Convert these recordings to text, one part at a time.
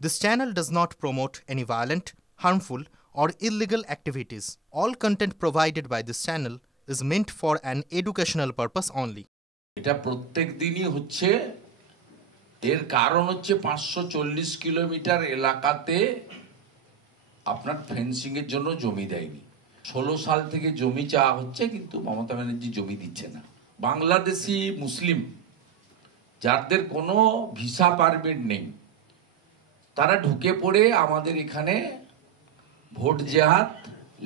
This channel does not promote any violent, harmful, or illegal activities. All content provided by this channel is meant for an educational purpose only. এটা প্রত্যেক দিনই হচ্ছে। এর কারণ হচ্ছে 540 kilometre এলাকাতে আপনার ফেন্সিং এর জন্য জমি দেয়নি। 16 সাল থেকে জমি চাওয়া হচ্ছে, কিন্তু মমতা ব্যানার্জি জমি দিচ্ছে না। বাংলাদেশি মুসলিম যাদের কোনো ভিসা পারমিট নেই, তারা ঢুকে পড়ে আমাদের এখানে ভোট জেহাদ,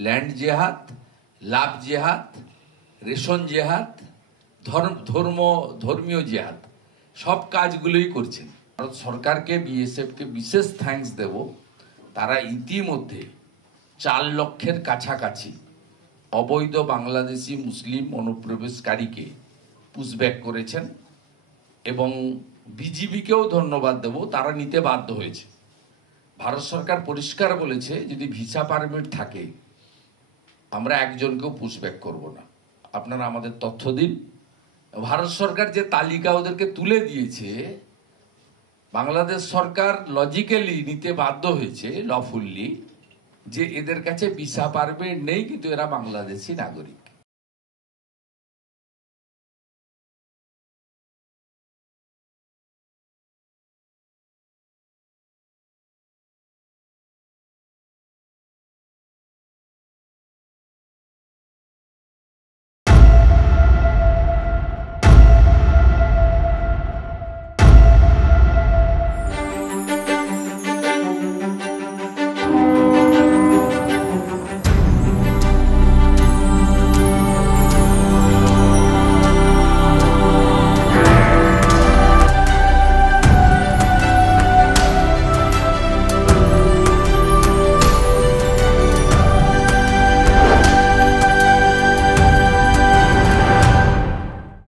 ল্যান্ড জেহাদ, লাভ জেহাদ, রেশন জেহাদ, ধর্মীয় জেহাদ সব কাজগুলোই করছেন। ভারত সরকারকে, বিএসএফকে বিশেষ থ্যাঙ্কস দেব। তারা ইতিমধ্যে 4 লক্ষের কাছাকাছি অবৈধ বাংলাদেশি মুসলিম অনুপ্রবেশকারীকে পুশব্যাক করেছেন, এবং বিজিবিকেও ধন্যবাদ দেব, তারা নিতে বাধ্য হয়েছে। ভারত সরকার পরিষ্কার বলেছে, যদি ভিসা পারমিট থাকে আমরা একজনকেও পুশব্যাক করব না। আপনারা আমাদের তথ্য দিন। ভারত সরকার যে তালিকা ওদেরকে তুলে দিয়েছে, বাংলাদেশ সরকার লজিক্যালি নিতে বাধ্য হয়েছে, লফুল্লি, যে এদের কাছে ভিসা পারমিট নেই, কিন্তু এরা বাংলাদেশি নাগরিক।